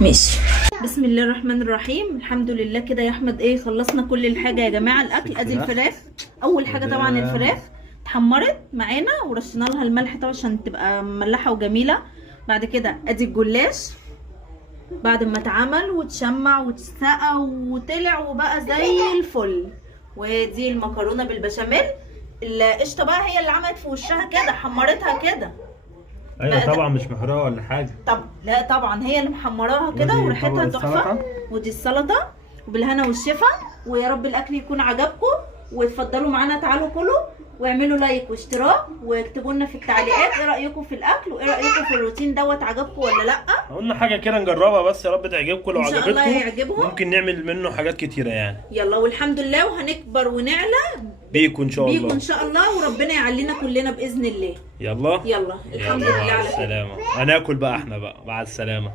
ماشي. بسم الله الرحمن الرحيم. الحمد لله كده يا احمد. خلصنا كل الحاجه يا جماعه. الاكل ادي الفراخ. اول حاجه طبعا الفراخ اتحمرت معانا ورشينا لها الملح طبعا عشان تبقى مملحه وجميله. بعد كده ادي الجلاش بعد ما اتعمل واتشمع واتسقى وطلع وبقى زي الفل. ودي المكرونه بالبشاميل. القشطه بقى هي اللي عملت في وشها كده، حمرتها كده. ايوه طبعا مش محروقه ولا حاجه. طب لا طبعا هي اللي محمراها كده وريحتها تحفه. ودي السلطه وبالهنا والشفا. ويا رب الاكل يكون عجبكم وتفضلوا معانا. تعالوا كلوا واعملوا لايك واشتراك واكتبوا لنا في التعليقات ايه رايكم في الاكل وايه رايكم في الروتين عجبكم ولا لا. قلنا حاجه كده نجربها بس يا رب تعجبكم. لو ان شاء الله عجبتكم هيعجبهم. ممكن نعمل منه حاجات كتيره يعني. يلا والحمد لله وهنكبر ونعلى بيكم ان شاء الله. بيكم ان شاء الله وربنا يعلينا كلنا باذن الله. يلا يلا الحمد لله مع على كده. السلامه. هناكل بقى احنا بقى مع السلامه.